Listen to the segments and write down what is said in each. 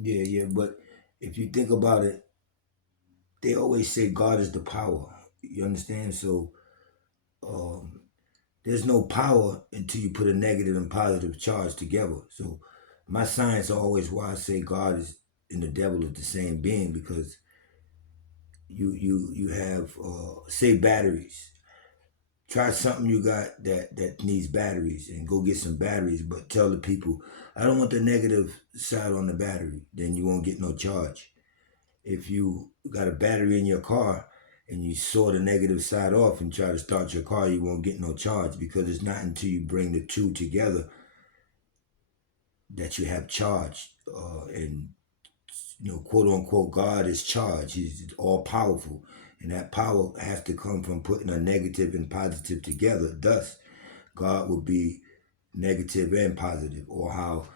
Yeah, yeah. But if you think about it, they always say God is the power. You understand? So um, there's no power until you put a negative and positive charge together. So my science always why I say God is and the devil is the same being because you have say batteries. Try something you got that needs batteries and go get some batteries, but tell the people I don't want the negative side on the battery. Then you won't get no charge. If you got a battery in your car and you saw the negative side off and try to start your car, you won't get no charge because it's not until you bring the two together that you have charge. And quote unquote, God is charged. He's all powerful, and that power has to come from putting a negative and positive together. Thus, God would be negative and positive, or how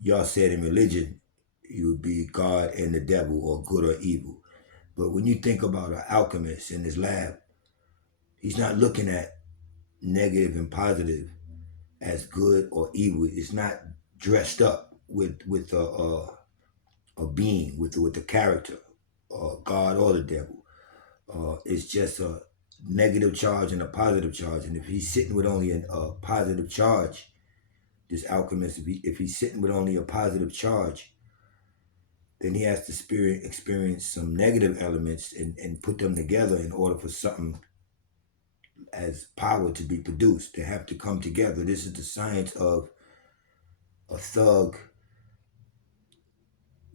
y'all said in religion, he would be God and the devil, or good or evil. But when you think about an alchemist in his lab, he's not looking at negative and positive as good or evil. It's not dressed up with a being, with the character, God or the devil. It's just a negative charge and a positive charge. And if he's sitting with only a positive charge, this alchemist, if he's sitting with only a positive charge, then he has to experience some negative elements and put them together in order for something as power to be produced. They have to come together. This is the science of a thug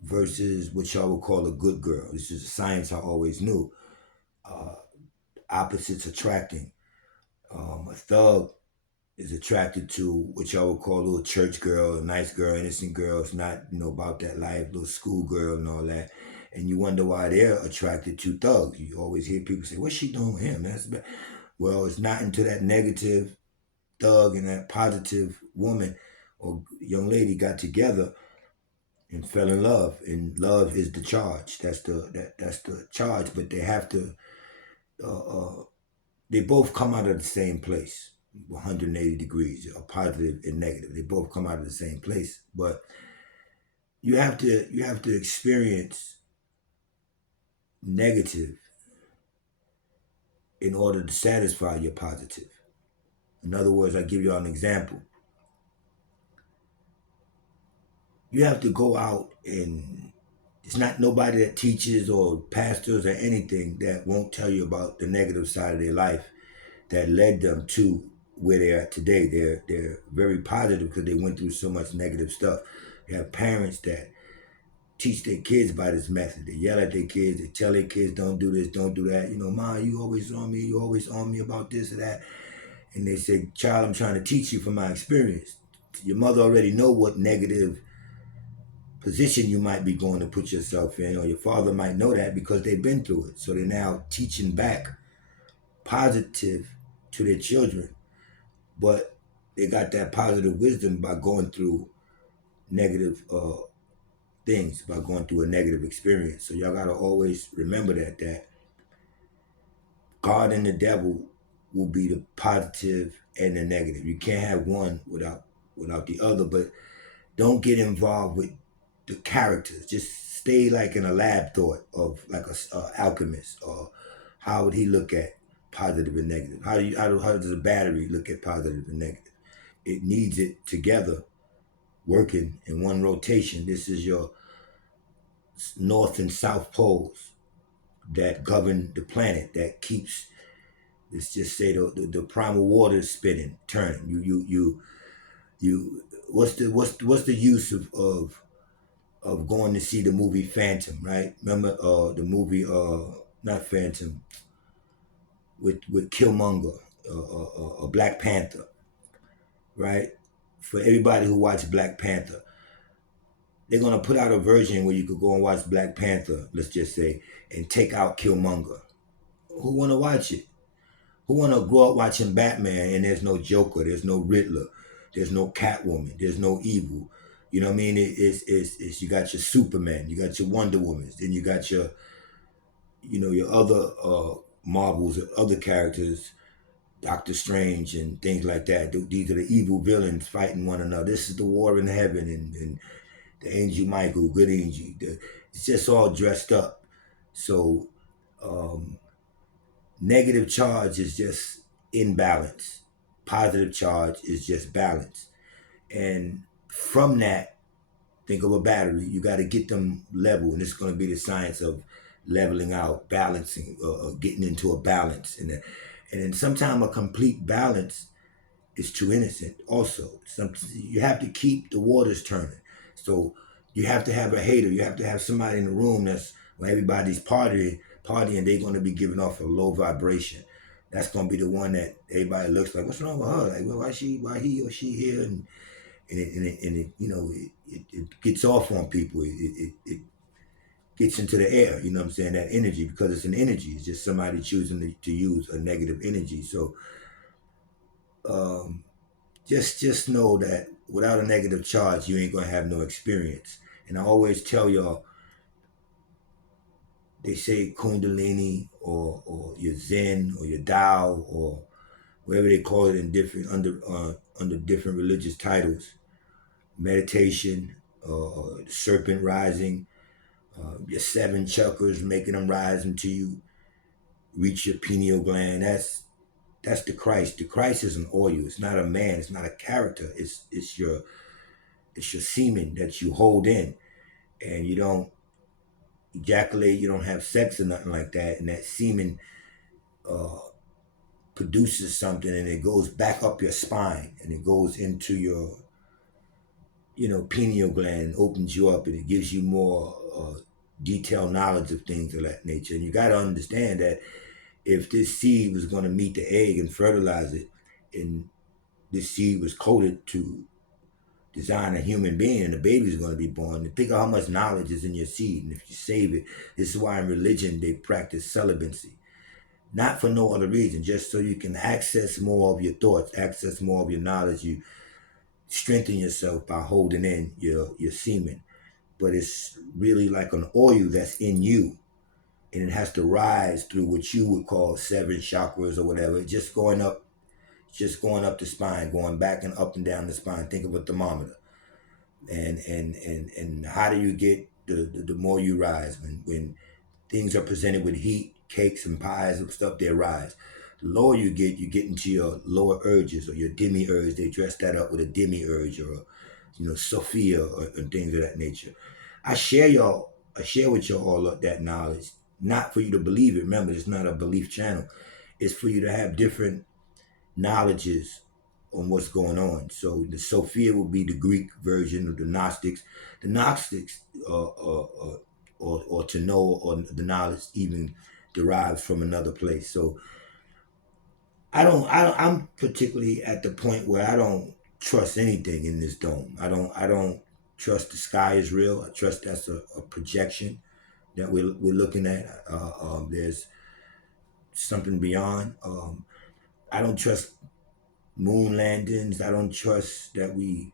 versus what y'all would call a good girl. This is a science I always knew. Uh, Opposites attracting. A thug is attracted to what y'all would call a little church girl, a nice girl, innocent girl. It's not, about that life, little school girl and all that. And you wonder why they're attracted to thugs. You always hear people say, "What's she doing with him?" That's bad. Well, it's not until that negative thug and that positive woman or young lady got together and fell in love. And love is the charge. That's the charge. But they have to. Uh, uh, they both come out of the same place, 180 degrees, a positive and negative. They both come out of the same place, but you have to experience negative in order to satisfy your positive. In other words, I give you all an example. You have to go out, and it's not nobody that teaches or pastors or anything that won't tell you about the negative side of their life that led them to where they're at today. They're very positive because they went through so much negative stuff. You have parents that teach their kids by this method. They yell at their kids. They tell their kids, "Don't do this, don't do that." "Ma, you always on me. You always on me about this or that." And they say, "Child, I'm trying to teach you from my experience." Your mother already know what negative position you might be going to put yourself in, or your father might know that because they've been through it. So they're now teaching back positive to their children, but they got that positive wisdom by going through negative things, by going through a negative experience. So y'all gotta always remember that God and the devil will be the positive and the negative. You can't have one without the other. But don't get involved with the characters. Just stay like in a lab thought of like a alchemist, or how would he look at positive and negative? How does a battery look at positive and negative? It needs it together, working in one rotation. This is your north and south poles that govern the planet, that keeps, let's just say, the primal water is spinning, turning. You what's the use of going to see the movie Phantom, right? Remember the movie not Phantom, with Killmonger, Black Panther, right? For everybody who watched Black Panther, they're gonna put out a version where you could go and watch Black Panther, let's just say, and take out Killmonger. Who wanna watch it? Who wanna grow up watching Batman and there's no Joker, there's no Riddler, there's no Catwoman, there's no evil. You know what I mean? It's you got your Superman, you got your Wonder Woman, then you got your other Marvels, other characters, Doctor Strange and things like that. These are the evil villains fighting one another. This is the war in heaven, and the angel Michael, good angel. It's just all dressed up. So um, negative charge is just imbalance. Positive charge is just balance. And from that, think of a battery. You got to get them level, and it's going to be the science of leveling out, balancing, getting into a balance, and then sometimes a complete balance is too innocent. Also, you have to keep the waters turning. So you have to have a hater. You have to have somebody in the room that's when everybody's partying, they're going to be giving off a low vibration. That's going to be the one that everybody looks like, what's wrong with her? Like, well, why he or she here? And it it gets off on people. It gets into the air. You know what I'm saying? That energy, because it's an energy. It's just somebody choosing to use a negative energy. So um, just know that without a negative charge, you ain't gonna have no experience. And I always tell y'all, they say Kundalini or your Zen or your Tao or whatever they call it in different under different religious titles, meditation, serpent rising, your seven chakras, making them rise until you reach your pineal gland. That's the Christ. The Christ is an oil. It's not a man. It's not a character. It's your semen that you hold in, and you don't ejaculate. You don't have sex or nothing like that. And that semen uh, produces something, and it goes back up your spine, and it goes into your pineal gland, opens you up, and it gives you more detailed knowledge of things of that nature. And you got to understand that if this seed was going to meet the egg and fertilize it, and this seed was coded to design a human being and a baby is going to be born, and think of how much knowledge is in your seed. And if you save it, this is why in religion they practice celibacy. Not for no other reason, just so you can access more of your thoughts, access more of your knowledge. You strengthen yourself by holding in your semen. But it's really like an oil that's in you, and it has to rise through what you would call seven chakras or whatever, just going up the spine, going back and up and down the spine. Think of a thermometer. And how do you get the more you rise? When things are presented with heat, cakes and pies and stuff, they rise. The lower you get into your lower urges or your demi-urge. They dress that up with a demi-urge or Sophia or things of that nature. I share with y'all all of that knowledge, not for you to believe it. Remember, it's not a belief channel. It's for you to have different knowledges on what's going on. So the Sophia will be the Greek version of the Gnostics. The Gnostics, or to know, or the knowledge even derives from another place. So I'm particularly at the point where I don't trust anything in this dome. I don't trust the sky is real. I trust that's a projection that we're looking at. There's something beyond. I don't trust moon landings. I don't trust that we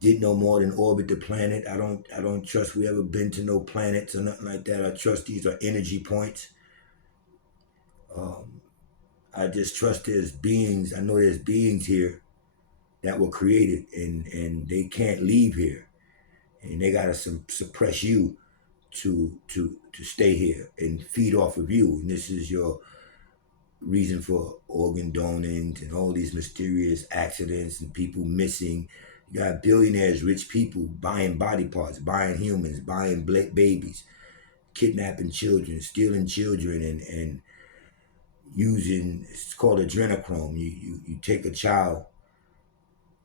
did no more than orbit the planet. I don't trust we ever been to no planets or nothing like that. I trust these are energy points. Um, I just trust there's beings. I know there's beings here that were created, and they can't leave here, and they gotta suppress you to stay here and feed off of you. And this is your reason for organ donings and all these mysterious accidents and people missing. You got billionaires, rich people buying body parts, buying humans, buying babies, kidnapping children, stealing children, and using, it's called adrenochrome. You take a child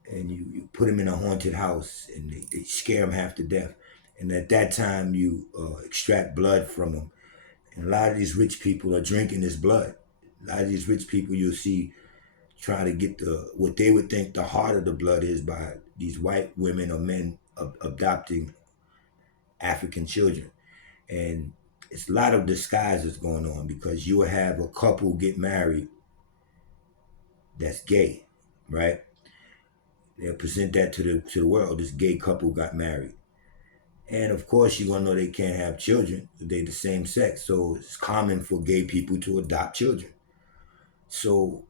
and you put him in a haunted house, and they scare him half to death. And at that time, you extract blood from them. And a lot of these rich people are drinking this blood. A lot of these rich people you'll see trying to get what they would think the heart of the blood is by these white women or men adopting African children. And it's a lot of disguises going on, because you will have a couple get married that's gay, right? They'll present that to the world. This gay couple got married. And of course, you're gonna know they can't have children. They're the same sex. So it's common for gay people to adopt children. So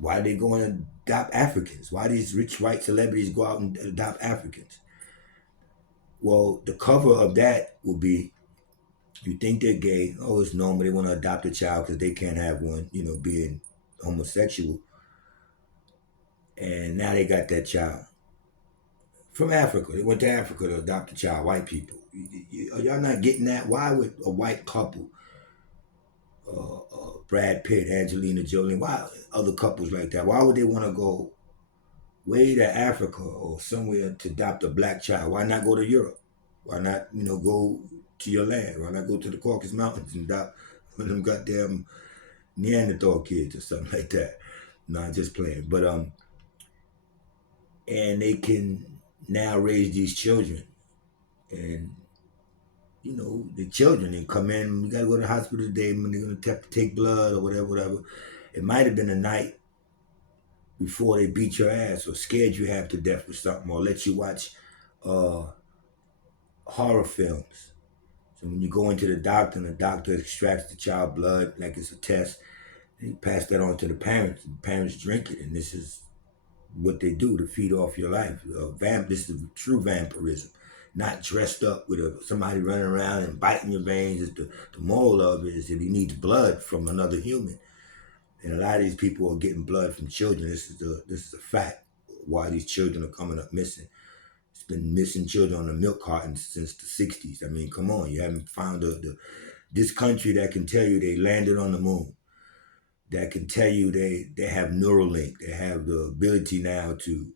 why are they going to adopt Africans? Why these rich white celebrities go out and adopt Africans? Well, the cover of that will be, you think they're gay. Oh, it's normal. They want to adopt a child because they can't have one, being homosexual. And now they got that child from Africa. They went to Africa to adopt a child, white people. Are y'all not getting that? Why would a white couple, Brad Pitt, Angelina Jolie, why other couples like that, why would they want to go way to Africa or somewhere to adopt a black child? Why not go to Europe? Why not, go to your land? Why not go to the Caucasus Mountains and adopt one of them goddamn Neanderthal kids or something like that? No, I'm just playing. But and they can now raise these children, and the children, they come in, we gotta go to the hospital today when they're gonna have to take blood or whatever. It might have been a night before they beat your ass or scared you half to death with something or let you watch uh, horror films. So when you go into the doctor and the doctor extracts the child blood like it's a test, and you pass that on to the parents. The parents drink it, and this is what they do to feed off your life. This is true vampirism, not dressed up with somebody running around and biting your veins. The moral of it is that he needs blood from another human, and a lot of these people are getting blood from children. This is a fact. Why these children are coming up missing. It's been missing children on the milk carton since the '60s. I mean, come on, you haven't found this country that can tell you they landed on the moon, that can tell you they have Neuralink, they have the ability now to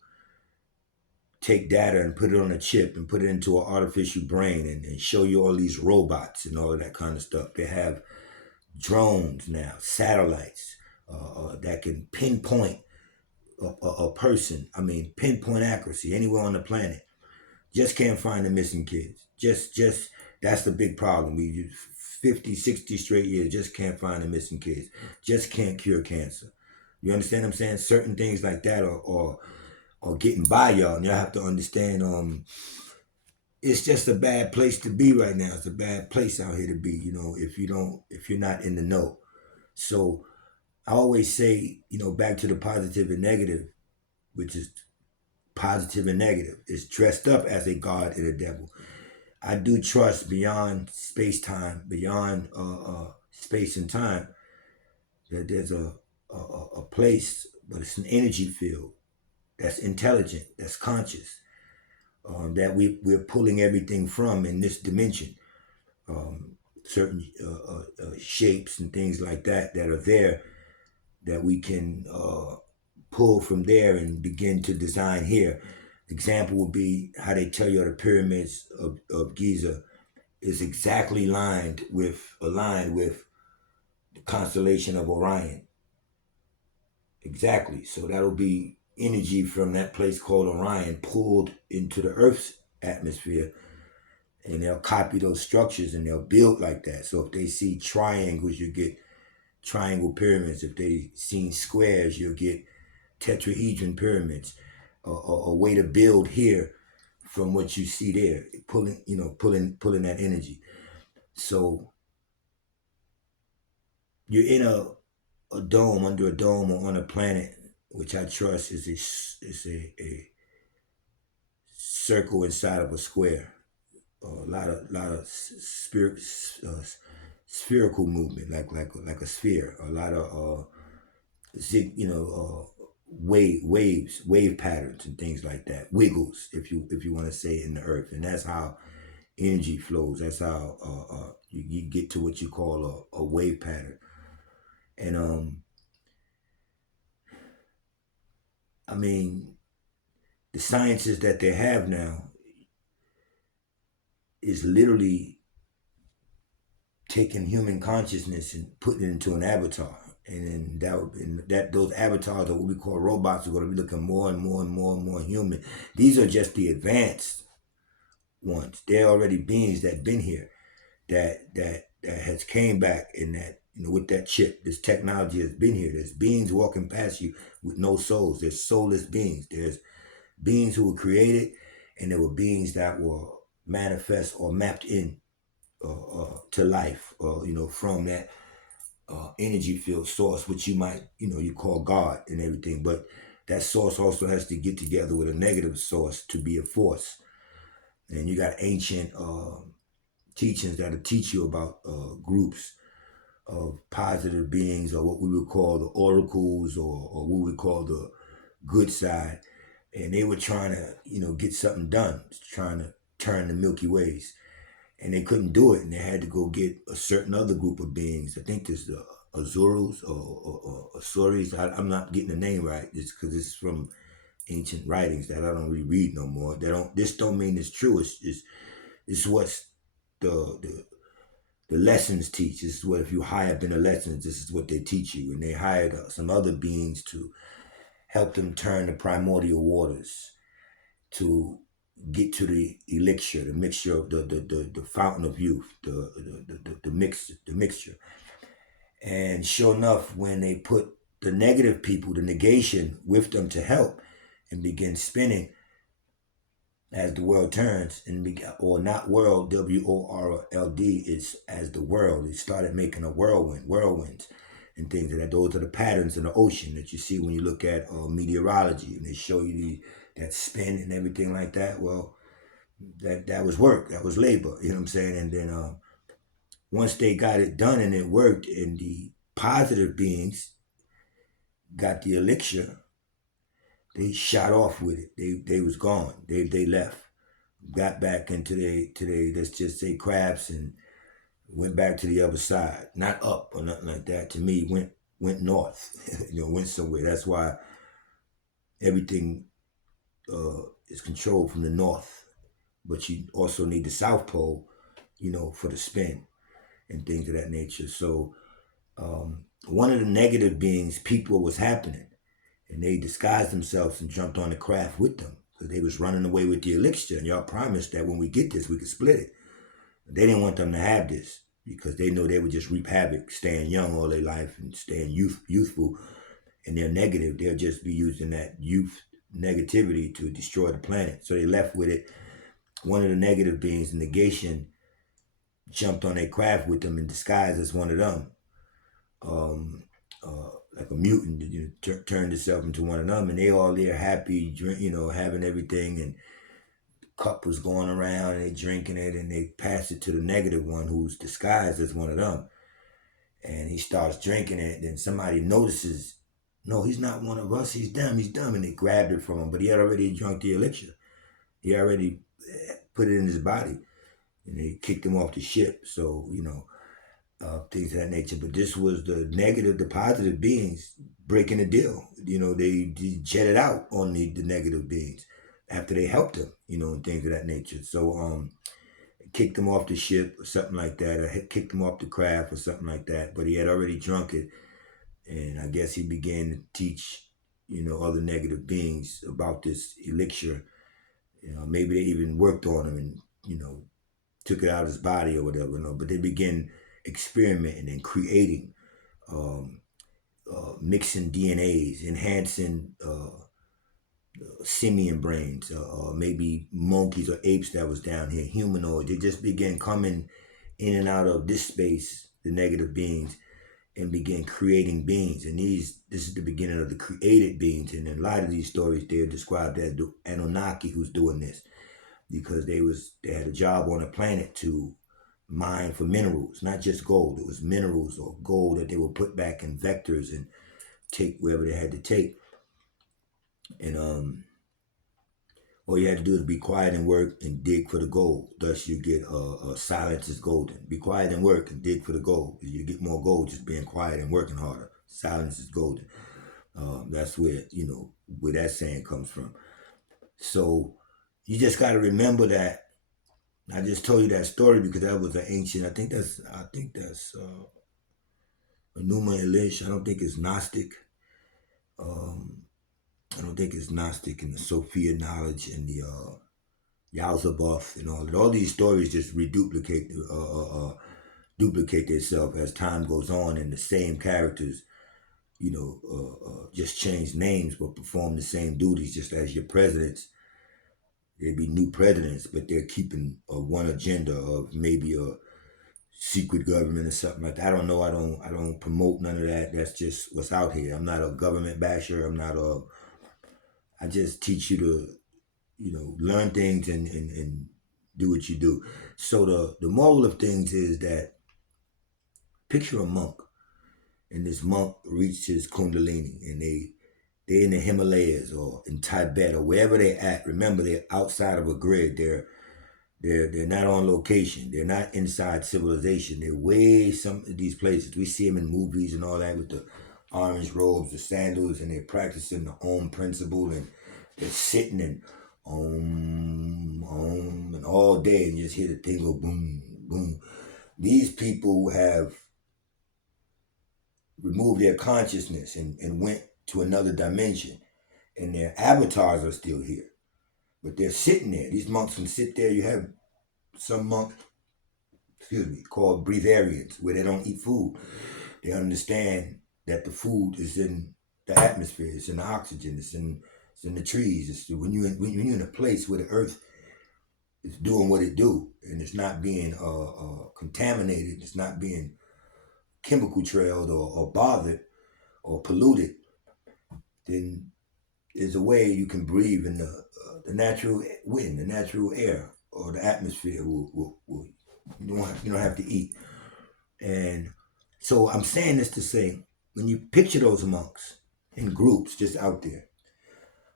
take data and put it on a chip and put it into an artificial brain and show you all these robots and all of that kind of stuff. They have drones now, satellites that can pinpoint a person. I mean, pinpoint accuracy anywhere on the planet. Just can't find the missing kids. Just that's the big problem. We use 50, 60 straight years, just can't find the missing kids. Just can't cure cancer. You understand what I'm saying? Certain things like that are getting by y'all, and y'all have to understand it's just a bad place to be right now. It's a bad place out here to be, if you're not in the know. So I always say, back to the positive and negative, which is positive and negative. It's dressed up as a God and a devil. I do trust beyond space-time, beyond space and time, that there's a place, but it's an energy field that's intelligent, that's conscious, that we're pulling everything from in this dimension. Certain shapes and things like that are there that we can pull from there and begin to design here. Example would be how they tell you the pyramids of Giza is exactly aligned with the constellation of Orion. Exactly. So that'll be energy from that place called Orion pulled into the Earth's atmosphere, and they'll copy those structures and they'll build like that. So if they see triangles, you get triangle pyramids. If they see squares, you'll get tetrahedron pyramids. A way to build here from what you see there, pulling that energy. So you're in a dome, under a dome, or on a planet, which I trust is a circle inside of a square. A lot of spherical movement, like a sphere. A lot of wave patterns and things like that. Wiggles, if you want to say, in the earth, and that's how energy flows. That's how you get to what you call a wave pattern. And I mean, the sciences that they have now is literally taking human consciousness and putting it into an avatar. And then those avatars, or what we call robots, are going to be looking more and more and more and more human. These are just the advanced ones. They're already beings that been here, that has came back, in that, with that chip. This technology has been here. There's beings walking past you with no souls. There's soulless beings. There's beings who were created, and there were beings that were manifest or mapped in to life, from that energy field source, which you might, you call God and everything. But that source also has to get together with a negative source to be a force. And you got ancient teachings that'll teach you about groups of positive beings, or what we would call the oracles, or what we call the good side. And they were trying to, get something done, trying to turn the Milky Ways. And they couldn't do it, and they had to go get a certain other group of beings. I think there's the Azurus or Asuris. I'm not getting the name right, just because it's from ancient writings that I don't really read no more. This don't mean it's true. It's what's the the lessons teach. This is what, if you high up in the lessons, this is what they teach you. And they hired some other beings to help them turn the primordial waters to get to the elixir, the mixture of the fountain of youth, the mixture. And sure enough, when they put the negative people, the negation, with them to help and begin spinning as the world turns, or not world, WORLD, is as the world. It started making a whirlwinds and things like that. Those are the patterns in the ocean that you see when you look at meteorology, and they show you that spin and everything like that. Well, that was work, that was labor, you know what I'm saying? And then once they got it done and it worked, and the positive beings got the elixir, they shot off with it. They was gone. They left, got back into they let's just say crafts, and went back to the other side. Not up or nothing like that. To me, went north. Went somewhere. That's why everything is controlled from the north. But you also need the South Pole, for the spin and things of that nature. So one of the negative beings, people, was happening, and they disguised themselves and jumped on the craft with them, because they was running away with the elixir. And y'all promised that when we get this, we could split it. They didn't want them to have this, because they know they would just reap havoc, staying young all their life and staying youthful. And they're negative. They'll just be using that youth negativity to destroy the planet. So they left with it. One of the negative beings, negation, jumped on their craft with them in disguise as one of them. Like a mutant, turned itself into one of them, and they all there happy, having everything, and cup was going around, and they drinking it, and they pass it to the negative one, who's disguised as one of them, and he starts drinking it. Then somebody notices, no, he's not one of us, he's them, and they grabbed it from him, but he had already drunk the elixir. He already put it in his body, and they kicked him off the ship. So things of that nature. But this was the negative, the positive beings breaking the deal. They jetted out on the negative beings after they helped them, and things of that nature. So kicked him off the ship or something like that, or kicked him off the craft or something like that. But he had already drunk it, and I guess he began to teach, other negative beings about this elixir. Maybe they even worked on him and, took it out of his body or whatever. But they began experimenting and creating, mixing DNAs, enhancing simian brains, maybe monkeys or apes that was down here, humanoid. They just began coming in and out of this space, the negative beings, and began creating beings. And this is the beginning of the created beings. And in a lot of these stories, they're described as the Anunnaki who's doing this, because they had a job on the planet to mine for minerals, not just gold. It was minerals or gold that they would put back in vectors and take wherever they had to take. And all you had to do is be quiet and work and dig for the gold. Thus you get silence is golden. Be quiet and work and dig for the gold. You get more gold just being quiet and working harder. Silence is golden. That's where that saying comes from. So you just got to remember that. I just told you that story because that was an ancient. I think that's Enuma Elish. I don't think it's Gnostic. I don't think it's Gnostic, and the Sophia knowledge and the Yalzabuff and all these stories just reduplicate duplicate themselves as time goes on, and the same characters, just change names but perform the same duties, just as your presidents. There'd be new presidents, but they're keeping one agenda of maybe a secret government or something like that. I don't know. I don't promote none of that. That's just what's out here. I'm not a government basher. I just teach you to, learn things and do what you do. So the moral of things is that picture a monk, and this monk reaches Kundalini, and they're in the Himalayas or in Tibet or wherever they're at. Remember, they're outside of a grid. They're not on location. They're not inside civilization. They're way some of these places. We see them in movies and all that with the orange robes, the sandals, and they're practicing the Om principle, and they're sitting and Om, and all day, and you just hear the thing go boom, boom. These people have removed their consciousness and went to another dimension, and their avatars are still here. But they're sitting there. These monks can sit there. You have some monks, called breatharians, where they don't eat food. They understand that the food is in the atmosphere, it's in the oxygen, it's in the trees. It's when you're in a place where the earth is doing what it do, and it's not being contaminated, it's not being chemical trailed or bothered or polluted, then there's a way you can breathe in the natural wind, the natural air, or the atmosphere. You don't have to eat. And so I'm saying this to say, when you picture those monks in groups just out there,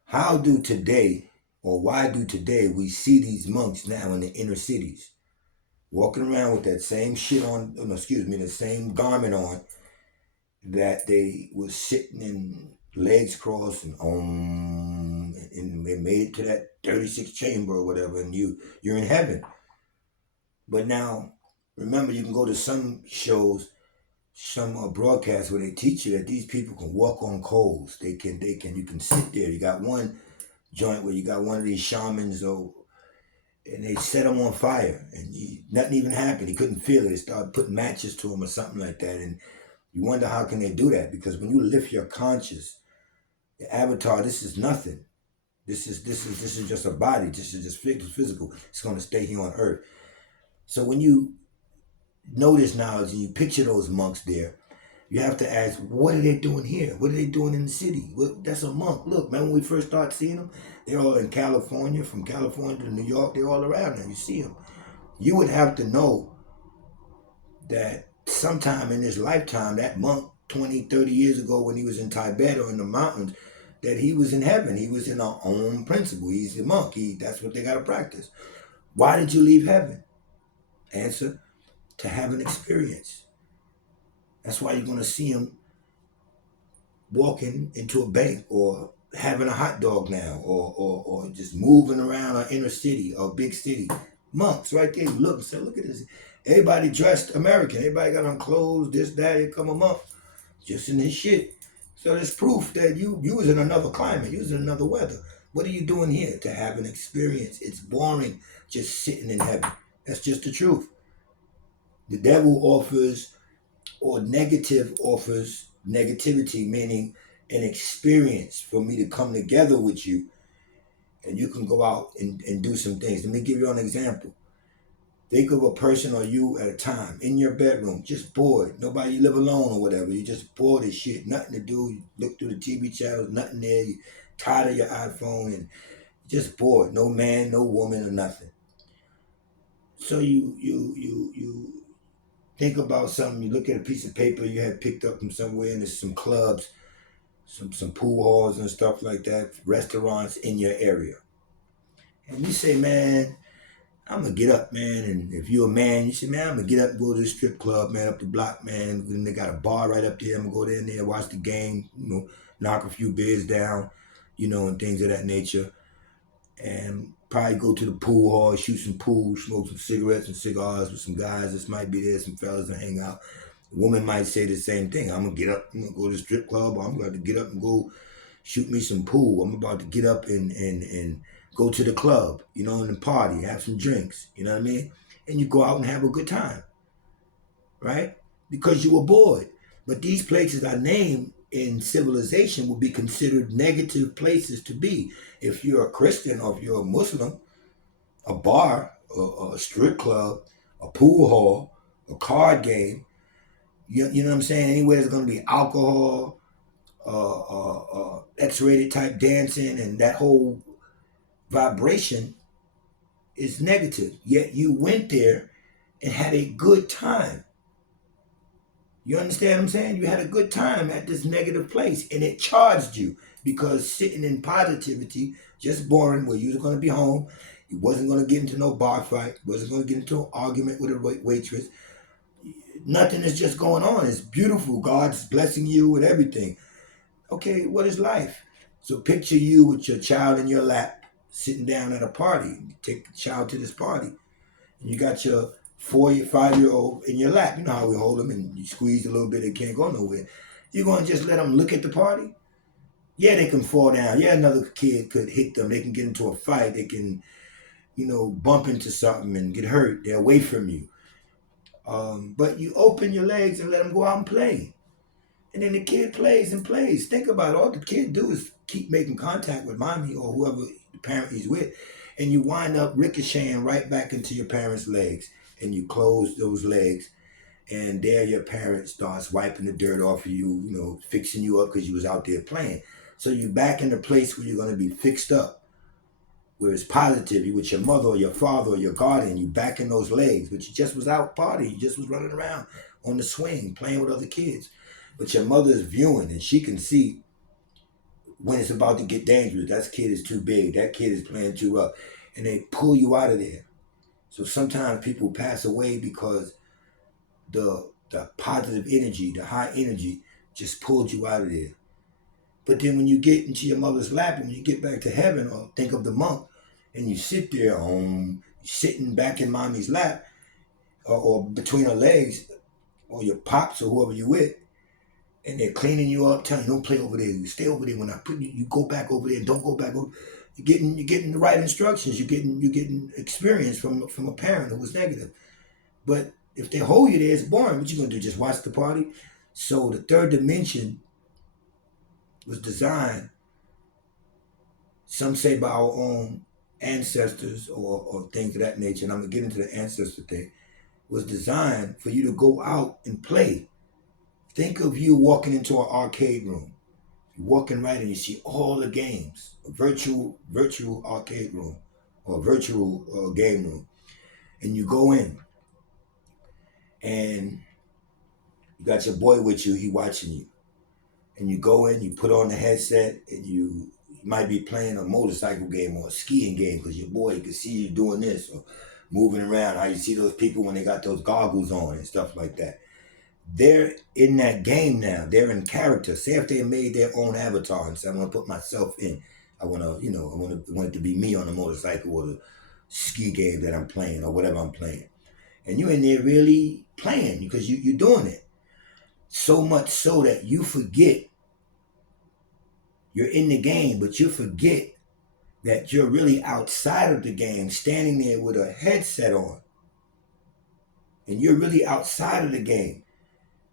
how do today, or why do today we see these monks now in the inner cities walking around with that same shit on, the same garment on that they was sitting in, legs crossed and and they made it to that 36 chamber or whatever, and you're in heaven. But now, remember, you can go to some shows, some broadcasts where they teach you that these people can walk on coals. You can sit there. You got one joint where you got one of these shamans, and they set him on fire, and nothing even happened. He couldn't feel it. They started putting matches to him or something like that, and you wonder how can they do that? Because when you lift your conscious, your avatar, this is nothing. This is just a body. This is just physical. It's going to stay here on earth. So when you know this knowledge and you picture those monks there, you have to ask, what are they doing here? What are they doing in the city? That's a monk. Look, man, when we first started seeing them, they're all in California. From California to New York, they're all around now. You see them. You would have to know that sometime in his lifetime, that monk 20, 30 years ago when he was in Tibet or in the mountains, that he was in heaven. He was in our own principle. He's a monk. That's what they got to practice. Why did you leave heaven? Answer, to have an experience. That's why you're going to see him walking into a bank or having a hot dog now or just moving around an inner city or big city. Monks right there. You look and say, look at this. Everybody dressed American. Everybody got on clothes, this, that. Here come a monk just in his shit. So there's proof that you was in another climate. You was in another weather. What are you doing here? To have an experience. It's boring just sitting in heaven. That's just the truth. The devil offers, or negative offers, negativity, meaning an experience for me to come together with you, and you can go out and do some things. Let me give you an example. Think of a person or you at a time in your bedroom, just bored. Nobody, you live alone or whatever. You just bored as shit, nothing to do. You look through the TV channels, nothing there. You tired of your iPhone and just bored. No man, no woman, or nothing. So you think about something. You look at a piece of paper you had picked up from somewhere, and there's some clubs, some pool halls and stuff like that, restaurants in your area. And you say, man, I'm gonna get up, man. And if you're a man, you say, man, I'm gonna get up and go to the strip club, man, up the block, man. And they got a bar right up there. I'm gonna go there and there, watch the game, knock a few beers down, and things of that nature. And probably go to the pool hall, shoot some pool, smoke some cigarettes and cigars with some guys. This might be there, some fellas to hang out. A woman might say the same thing. I'm gonna get up, I'm gonna go to the strip club, or I'm gonna get up and go shoot me some pool. I'm about to get up and go to the club, and party, have some drinks, you know what I mean? And you go out and have a good time, right? Because you were bored. But these places I named in civilization would be considered negative places to be. If you're a Christian or if you're a Muslim, a bar, a strip club, a pool hall, a card game, you know what I'm saying? Anywhere there's going to be alcohol, X-rated type dancing, and that whole vibration is negative. Yet you went there and had a good time. You understand what I'm saying? You had a good time at this negative place and it charged you because sitting in positivity, just boring, where you was going to be home, you wasn't going to get into no bar fight, wasn't going to get into an argument with a waitress. Nothing is just going on. It's beautiful. God's blessing you with everything. Okay, what is life? So picture you with your child in your lap, sitting down at a party. You take the child to this party, and you got your 4 or 5 year old in your lap. You know how we hold them, and you squeeze a little bit, they can't go nowhere. You're going to just let them look at the party? Yeah, they can fall down. Yeah, another kid could hit them. They can get into a fight. They can, bump into something and get hurt. They're away from you. But you open your legs and let them go out and play. And then the kid plays and plays. Think about it. All the kid do is keep making contact with mommy or whoever the parent he's with. And you wind up ricocheting right back into your parents' legs. And you close those legs. And there your parent starts wiping the dirt off of you, fixing you up because you was out there playing. So you back in the place where you're going to be fixed up, where it's positive. You with your mother or your father or your guardian. You back in those legs. But you just was out partying. You just was running around on the swing, playing with other kids. But your mother is viewing and she can see when it's about to get dangerous. That kid is too big. That kid is playing too rough. And they pull you out of there. So sometimes people pass away because the positive energy, the high energy, just pulled you out of there. But then when you get into your mother's lap and when you get back to heaven, or think of the monk, and you sit there, sitting back in mommy's lap, or between her legs, or your pops or whoever you with, and they're cleaning you up, telling you don't play over there. You stay over there. When I put you, you go back over there. Don't go back over. You're getting the right instructions. You're getting experience from a parent who was negative. But if they hold you there, it's boring. What you gonna do? Just watch the party? So the third dimension was designed, some say by our own ancestors or things of that nature, and I'm gonna get into the ancestor thing, was designed for you to go out and play. Think of you walking into an arcade room. You're walking right and you see all the games, a virtual arcade room or virtual game room. And you go in and you got your boy with you, he watching you. And you go in, you put on the headset, and you might be playing a motorcycle game or a skiing game because your boy can see you doing this or moving around. How you see those people when they got those goggles on and stuff like that. They're in that game now. They're in character. Say if they made their own avatar and said, I want to put myself in. I want to, I want it to be me on the motorcycle or the ski game that I'm playing or whatever I'm playing. And you're in there really playing because you're doing it. So much so that you forget you're in the game, but you forget that you're really outside of the game, standing there with a headset on. And you're really outside of the game.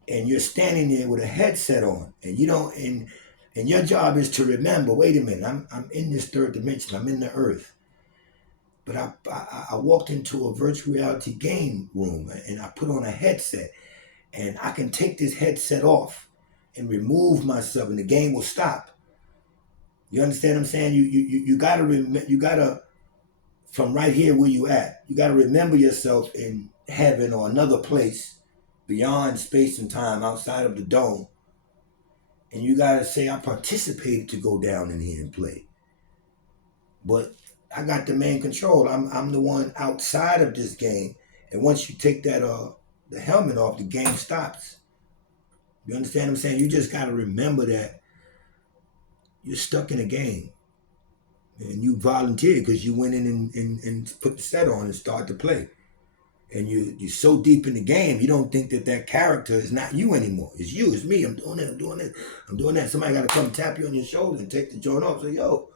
And you're standing there with a headset on. And you don't and your job is to remember, wait a minute, I'm in this third dimension, I'm in the earth. But I walked into a virtual reality game room and I put on a headset and I can take this headset off and remove myself and the game will stop. You understand what I'm saying? You gotta you gotta, from right here where you at, you gotta remember yourself in heaven or another place beyond space and time, outside of the dome, and you gotta say, I participated to go down in here and play. But I got the main control. I'm the one outside of this game, and once you take that the helmet off, the game stops. You understand what I'm saying? You just gotta remember that you're stuck in a game. And you volunteered because you went in and put the set on and started to play. And you're so deep in the game, you don't think that character is not you anymore. It's you, it's me. I'm doing that, I'm doing this, I'm doing that. Somebody got to come tap you on your shoulder and take the joint off. Say, yo.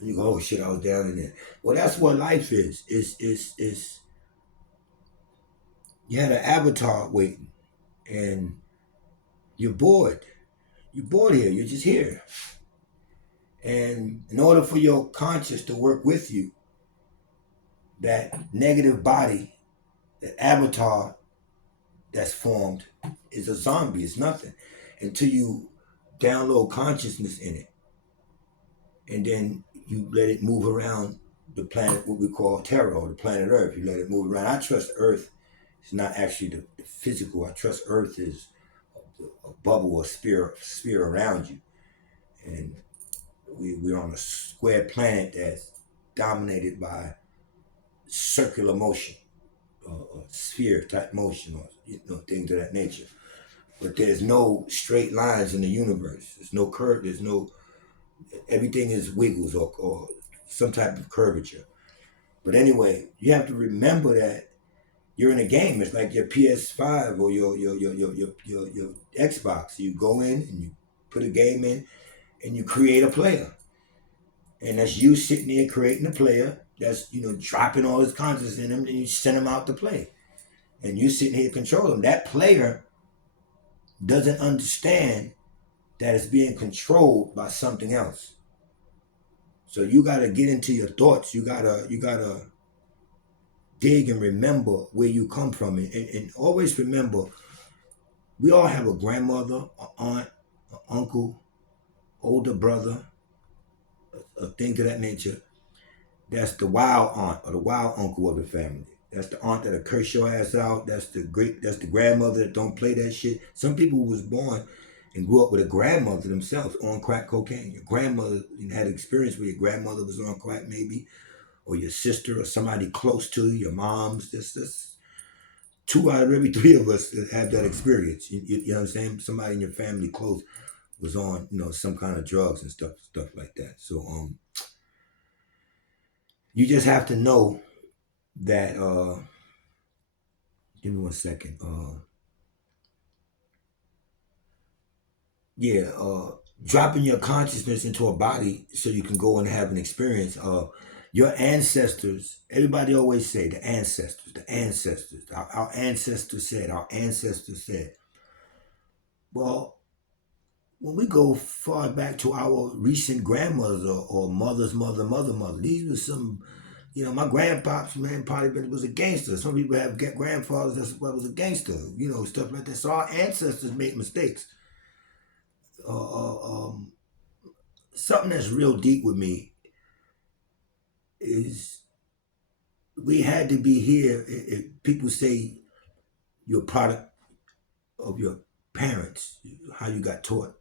And you go, oh shit, I was down in there. Well, that's what life is. It's you had an avatar waiting and you're bored. You're bored here. You're just here. And in order for your conscious to work with you, that negative body, that avatar that's formed is a zombie. It's nothing until you download consciousness in it. And then you let it move around the planet, what we call Terra, or the planet Earth. You let it move around. I trust Earth. It's not actually the physical. I trust Earth is a bubble or sphere around you, and we're on a square planet that's dominated by circular motion, or sphere type motion, or things of that nature. But there's no straight lines in the universe. There's no curve. There's no, everything is wiggles, or some type of curvature. But anyway, you have to remember that you're in a game. It's like your PS5 or your Xbox. You go in and you put a game in and you create a player. And that's you sitting there creating a player that's, dropping all his conscience in him, and you send him out to play. And you sitting here controlling him. That player doesn't understand that it's being controlled by something else. So you gotta get into your thoughts. You gotta dig and remember where you come from, and always remember, we all have a grandmother, an aunt, an uncle, older brother, things of that nature. That's the wild aunt or the wild uncle of the family. That's the aunt that'll curse your ass out. That's the grandmother that don't play that shit. Some people who was born and grew up with a grandmother themselves on crack cocaine. Your grandmother had experience where your grandmother was on crack, maybe, or your sister or somebody close to you, your mom's. This 2 out of every 3 of us that have that experience. You know what I'm saying? Somebody in your family close was on, some kind of drugs and stuff like that. So you just have to know that. Give me 1 second. Yeah. Dropping your consciousness into a body so you can go and have an experience. Your ancestors. Everybody always say the ancestors. The ancestors. Our ancestors said. Our ancestors said. Well, when we go far back to our recent grandmothers, or mother's mother, these were some, my grandpops, man, probably was a gangster. Some people have grandfathers that was a gangster, stuff like that. So our ancestors made mistakes. Something that's real deep with me is we had to be here. People say you're a product of your parents, how you got taught.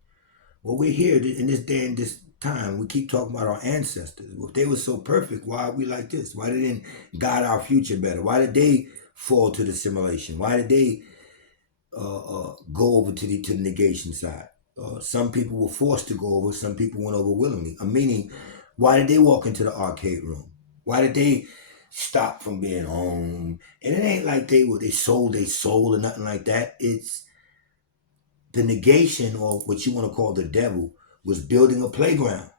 Well, we're here in this day and this time. We keep talking about our ancestors. Well, if they were so perfect, why are we like this? Why didn't guide our future better? Why did they fall to the simulation? Why did they go over to the negation side? Some people were forced to go over. Some people went over willingly. Meaning, why did they walk into the arcade room? Why did they stop from being home? And it ain't like they sold their soul or nothing like that. It's the negation, or what you want to call the devil, was building a playground.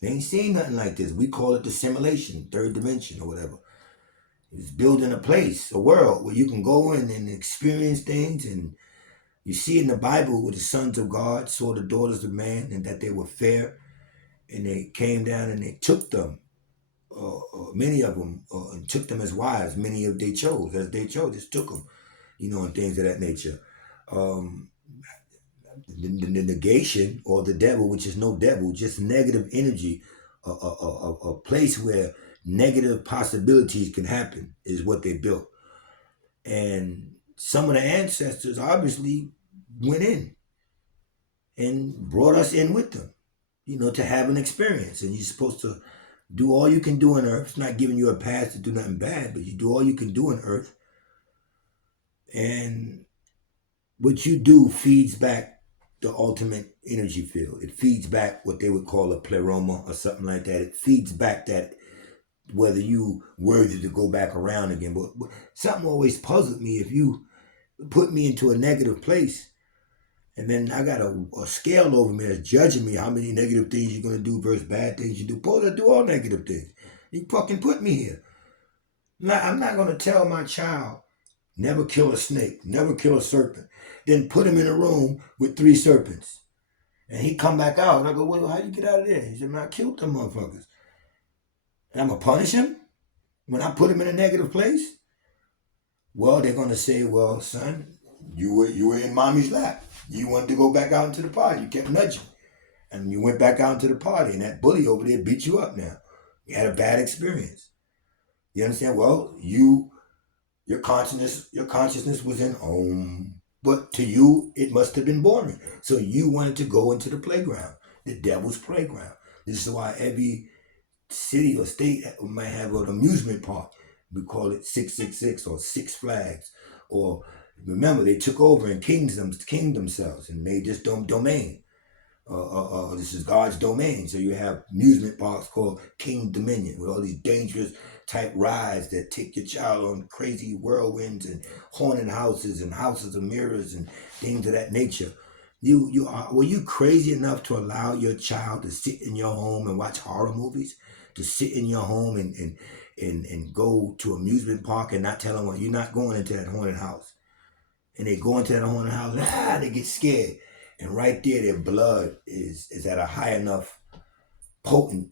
They ain't seen nothing like this. We call it the simulation, third dimension, or whatever. It's building a place, a world where you can go in and experience things. And you see in the Bible where the sons of God saw the daughters of man and that they were fair, and they came down and they took them, many of them, and took them as wives. Many of they chose, as they chose, just took them, and things of that nature. The negation, or the devil, which is no devil, just negative energy, a place where negative possibilities can happen, is what they built. And some of the ancestors obviously went in and brought us in with them, to have an experience. And you're supposed to do all you can do on earth. It's not giving you a pass to do nothing bad, but you do all you can do on earth. And what you do feeds back the ultimate energy field. It feeds back what they would call a pleroma or something like that. It feeds back that whether you worthy to go back around again. But something always puzzled me. If you put me into a negative place, and then I got a scale over me that's judging me how many negative things you're going to do versus bad things you do. Supposed to do all negative things. You fucking put me here. I'm not going to tell my child, never kill a snake, never kill a serpent. Then put him in a room with 3 serpents. And he come back out. And I go, well, how you get out of there? He said, man, I killed them motherfuckers. And I'm going to punish him when I put him in a negative place? Well, they're going to say, well, son, you were in mommy's lap. You wanted to go back out into the party. You kept nudging. And you went back out into the party. And that bully over there beat you up now. You had a bad experience. You understand? Well, your consciousness was in Om, but to you it must have been boring. So you wanted to go into the playground, the devil's playground. This is why every city or state might have an amusement park. We call it 666 or Six Flags. Or remember, they took over and kinged themselves and made this domain. This is God's domain. So you have amusement parks called King Dominion with all these dangerous type rides that take your child on crazy whirlwinds and haunted houses and houses of mirrors and things of that nature. Were you crazy enough to allow your child to sit in your home and watch horror movies? To sit in your home and go to amusement park and not tell them, well, you're not going into that haunted house. And they go into that haunted house, they get scared. And right there, their blood is at a high enough potent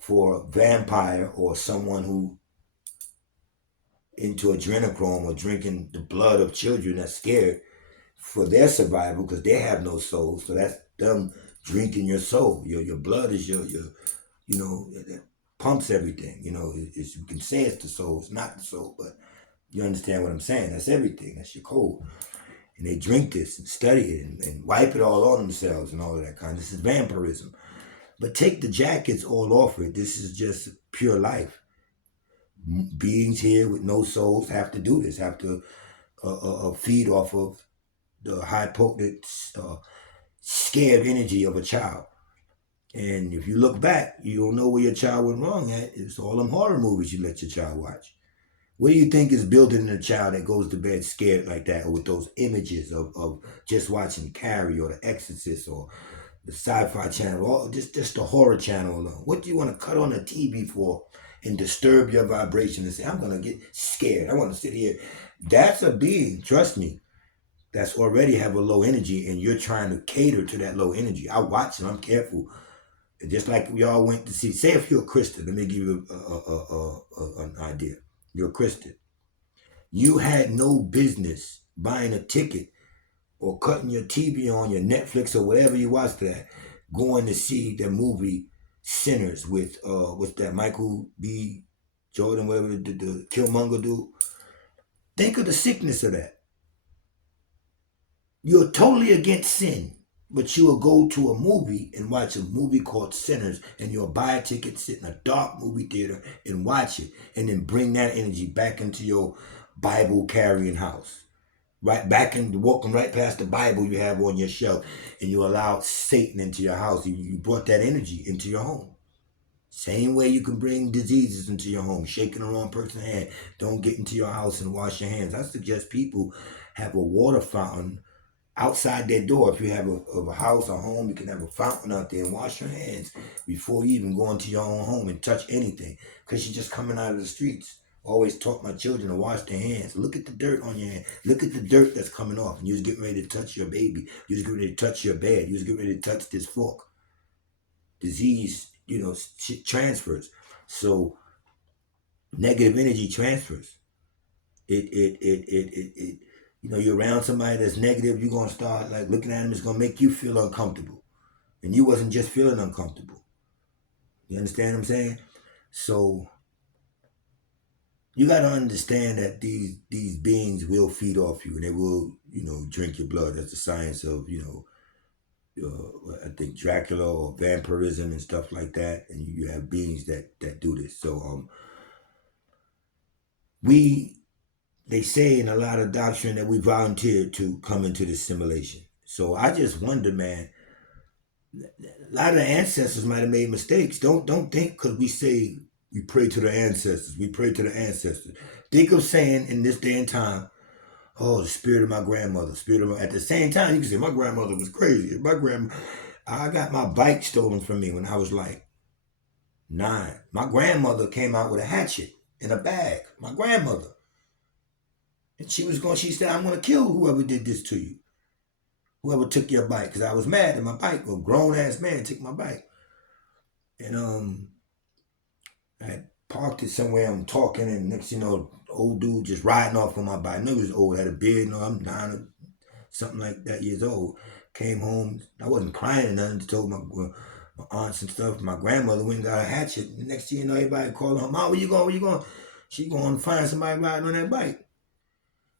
for a vampire or someone who into adrenochrome or drinking the blood of children that's scared for their survival because they have no soul. So that's them drinking your soul. Your blood is your that pumps everything. You can say it's the soul, it's not the soul, but you understand what I'm saying. That's everything. That's your code. And they drink this and study it and wipe it all on themselves and all of that kind. This is vampirism. But take the jackets all off it. This is just pure life. Beings here with no souls have to do this, have to feed off of the high potent, scared energy of a child. And if you look back, you don't know where your child went wrong at. It's all them horror movies you let your child watch. What do you think is building in a child that goes to bed scared like that, or with those images of just watching Carrie or The Exorcist or the Sci-Fi Channel, or just the horror channel alone? What do you want to cut on the TV for and disturb your vibration and say, I'm going to get scared. I want to sit here. That's a being, trust me, that's already have a low energy, and you're trying to cater to that low energy. I watch and I'm careful. Just like we all went to see, say if you're a Christian, let me give you an idea. You're a Christian. You had no business buying a ticket or cutting your TV on your Netflix or whatever you watch that, going to see the movie Sinners with what's that, Michael B. Jordan, whatever the Killmonger dude. Think of the sickness of that. You're totally against sin, but you will go to a movie and watch a movie called Sinners, and you'll buy a ticket, sit in a dark movie theater and watch it, and then bring that energy back into your Bible carrying house. Right back and walking right past the Bible you have on your shelf, and you allowed Satan into your house. You brought that energy into your home. Same way you can bring diseases into your home. Shaking the wrong person's hand. Don't get into your house and wash your hands. I suggest people have a water fountain outside their door. If you have a house or home, you can have a fountain out there and wash your hands before you even go into your own home and touch anything, because you're just coming out of the streets. Always taught my children to wash their hands. Look at the dirt on your hand. Look at the dirt that's coming off. And you was getting ready to touch your baby. You was getting ready to touch your bed. You was getting ready to touch this fork. Disease, transfers. So negative energy transfers. It you're around somebody that's negative, you're gonna start like looking at them, it's gonna make you feel uncomfortable. And you wasn't just feeling uncomfortable. You understand what I'm saying? So you gotta understand that these beings will feed off you, and they will, drink your blood. That's the science of, I think Dracula or vampirism and stuff like that. And you have beings that do this. So they say in a lot of doctrine that we volunteered to come into this simulation. So I just wonder, man, a lot of the ancestors might have made mistakes. Don't think because we say we pray to the ancestors, we pray to the ancestors. Think of saying in this day and time, oh, the spirit of my grandmother, at the same time, you can say my grandmother was crazy. I got my bike stolen from me when I was like 9. My grandmother came out with a hatchet in a bag. My grandmother. And she said, I'm going to kill whoever did this to you. Whoever took your bike. Because I was mad at my bike. A grown-ass man took my bike. And I parked it somewhere. I'm talking, and next old dude just riding off on my bike. I knew he was old, had a beard. I'm 9 or something like that years old. Came home. I wasn't crying or nothing. Told my aunts and stuff. My grandmother went and got a hatchet. The next thing you know, everybody calling her, Mom, where you going? Where you going? She going to find somebody riding on that bike.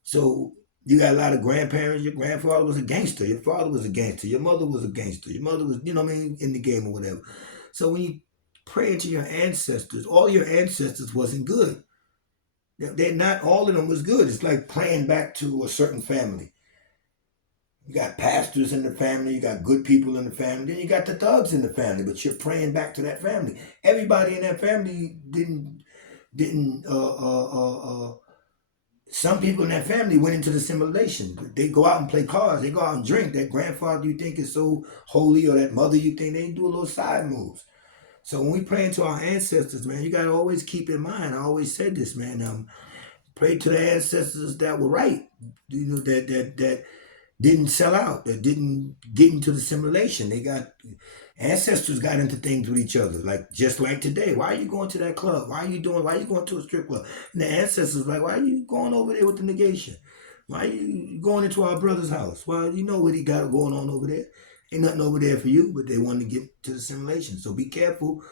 So you got a lot of grandparents. Your grandfather was a gangster. Your father was a gangster. Your mother was a gangster. Your mother was, you know what I mean, in the game or whatever. So when you pray to your ancestors, all your ancestors wasn't good. They're not all of them was good. It's like praying back to a certain family. You got pastors in the family, you got good people in the family, then you got the thugs in the family, but you're praying back to that family. Everybody in that family didn't some people in that family went into the simulation. They go out and play cards, they go out and drink. That grandfather you think is so holy, or that mother you think, they do a little side moves. So when we pray into our ancestors, man, you gotta always keep in mind. I always said this, man. Pray to the ancestors that were right. You know, that didn't sell out, that didn't get into the simulation. They got ancestors got into things with each other, like just like today. Why are you going to that club? Why are you going to a strip club? And the ancestors like, why are you going over there with the negation? Why are you going into our brother's house? Well, you know what he got going on over there. Ain't nothing over there for you, but they want to get to the simulation. So be careful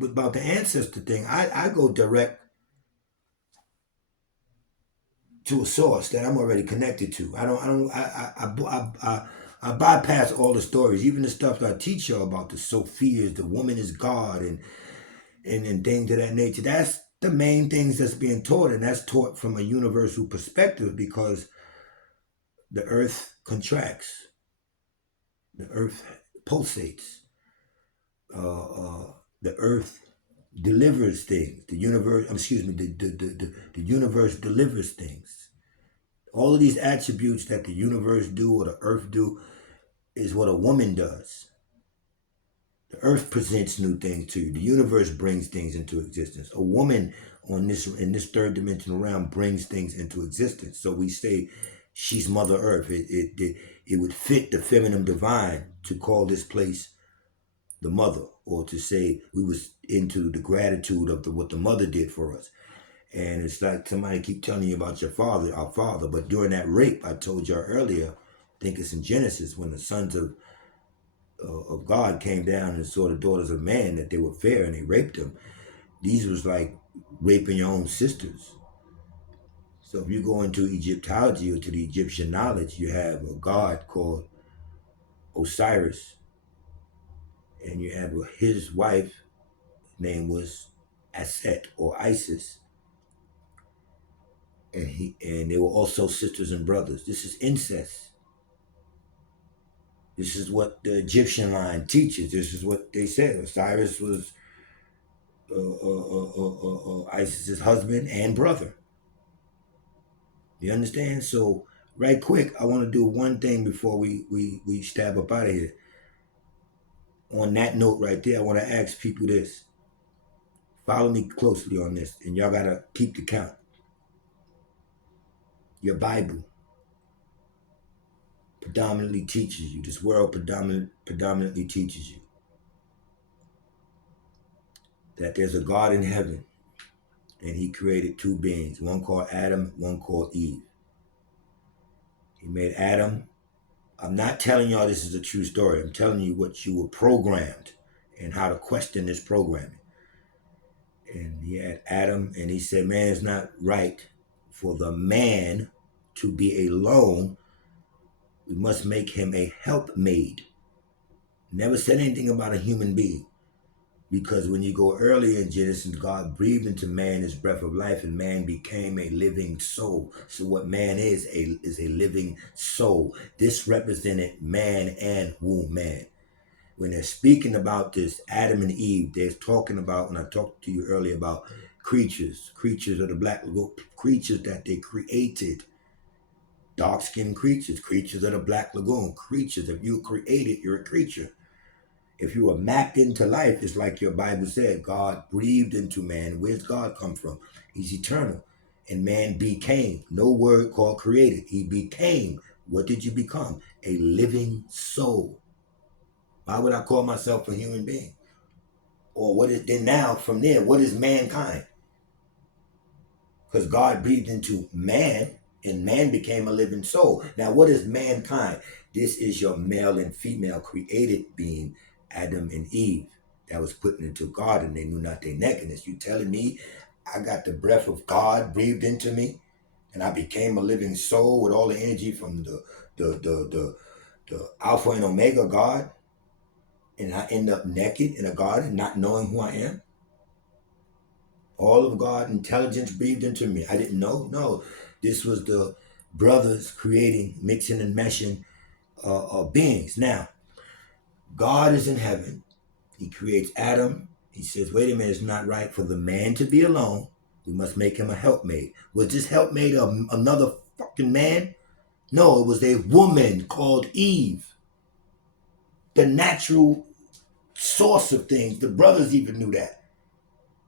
about the ancestor thing. I go direct to a source that I'm already connected to. I bypass all the stories, even the stuff that I teach y'all about the Sophias, the woman is God, and things of that nature. That's the main things that's being taught, and that's taught from a universal perspective, because the earth contracts, the earth pulsates, the earth delivers things. The universe, the universe delivers things. All of these attributes that the universe do or the earth do is what a woman does. The earth presents new things to you. The universe brings things into existence. A woman in this third dimensional realm brings things into existence. So we say she's Mother Earth. It would fit the feminine divine to call this place the mother, or to say we was into the gratitude of what the mother did for us. And it's like somebody keep telling you about your father, our father. But during that rape, I told you earlier, I think it's in Genesis, when the sons of God came down and saw the daughters of man, that they were fair and they raped them. These was like raping your own sisters. So if you go into Egyptology or to the Egyptian knowledge, you have a god called Osiris, and you have his wife, name was Aset or Isis, and they were also sisters and brothers. This is incest. This is what the Egyptian line teaches. This is what they said. Osiris was Isis's husband and brother. You understand? So, right quick, I want to do one thing before we stab up out of here. On that note right there, I want to ask people this. Follow me closely on this, and y'all got to keep the count. Your Bible predominantly teaches you. This world predominantly teaches you that there's a God in heaven, and he created two beings, one called Adam, one called Eve. He made Adam. I'm not telling y'all this is a true story. I'm telling you what you were programmed and how to question this programming. And he had Adam, and he said, man, it's not right for the man to be alone. We must make him a helpmate. Never said anything about a human being. Because when you go earlier in Genesis, God breathed into man his breath of life, and man became a living soul. So what man is a living soul. This represented man and woman. When they're speaking about this, Adam and Eve, they're talking about, when I talked to you earlier about creatures of the black lagoon, creatures that they created. Dark-skinned creatures of the black lagoon, creatures. If you created, you're a creature. If you were mapped into life, it's like your Bible said, God breathed into man. Where's God come from? He's eternal. And man became, no word called created. He became. What did you become? A living soul. Why would I call myself a human being? Or what is, then now from there, what is mankind? Because God breathed into man, and man became a living soul. Now, what is mankind? This is your male and female created being Adam and Eve that was put into garden. They knew not their nakedness. You telling me I got the breath of God breathed into me, and I became a living soul with all the energy from the Alpha and Omega God, and I end up naked in a garden, not knowing who I am? All of God intelligence breathed into me. I didn't know. No, this was the brothers creating, mixing and meshing beings. Now, God is in heaven. He creates Adam. He says, wait a minute, it's not right for the man to be alone. We must make him a helpmate. Was this helpmate another fucking man? No, it was a woman called Eve. The natural source of things. The brothers even knew that.